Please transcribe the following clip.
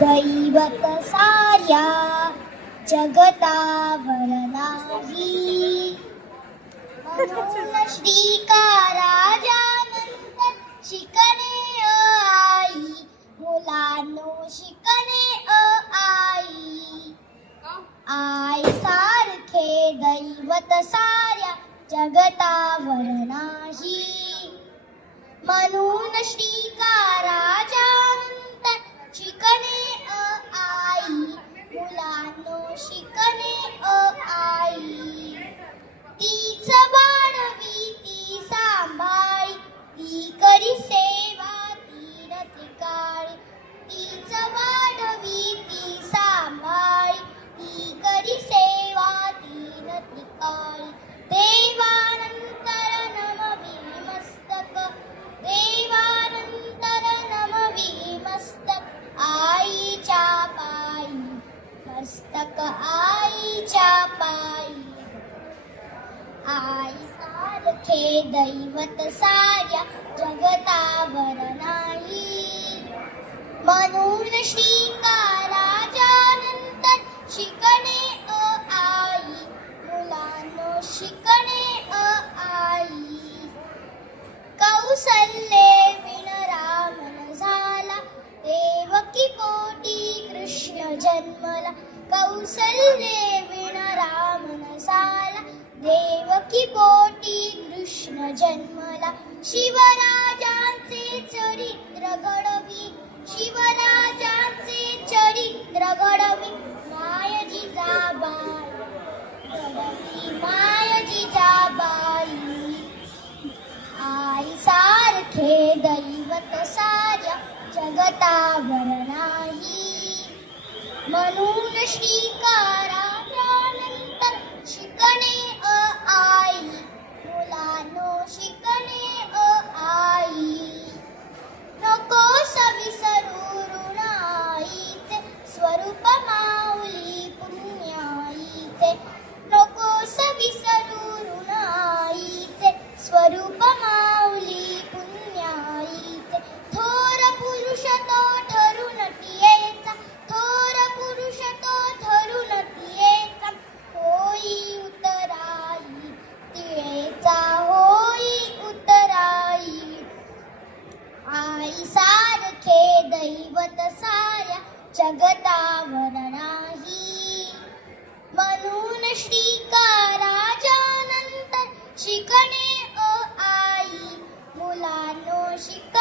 दैवत साऱ्या जगतावर नाही, म्हणून श्रीकाराजानंद शिकणे आई, मुलांनो शिकणे आई. आई सारखे दैवत साऱ्या जगतावर नाही, म्हणून श्रीकाराजानंद शिकणे आई, मुलांनो शिकणे आई. तीच वाढवी ती सांभाळी, ती करी सेवा तीन त्रिकाळी. तीच वाढवी ती सांभाळी, ती करी सेवा तीन त्रिकाळी. देवानंतर नमवी मस्तक, देवानंतर नमवी मस्तक, आईच्या पायी मस्तक आईच्या पायी. आई सारखे दैवत साऱ्या जगतावर नाही, म्हणून श्रीकाराजानंतर शिकणे आई, मुलांनो शिकणे आई. कौसल्ये विण रामन झाला, देवकी पोटी कृष्ण जन्मला. कौसल्ये विण रामन झाला, देवकी पोटी कृष्ण जन्मला. शिवराजांचे चरित्र घडवी, शिवराजांचे चरित्र घडवी, माय जिजाबाई घडवी, माय जिजाबाई. आई सारखे दैवत साऱ्या जगतावर नाही, म्हणून श्रीकाराजानंतर शिकणे आई, मुलांनो शिकणे आई. नकोस विसरू ऋण आईचे, स्वरूप माऊली पुण्याईचे. नकोस विसरू ऋण आईचे, स्वरूप माऊली पुण्याईचे. थोर पुरुष तो ठरून टियेचा, थोर पुरुष तो ठरून टियेचा, होई उतराई तिळेचा, होई उतराई. आई सारखे दैवत साऱ्या जगतावर नाही, म्हणून श्रीकाराजानंतर शिकणे आई, मुलांनो शिक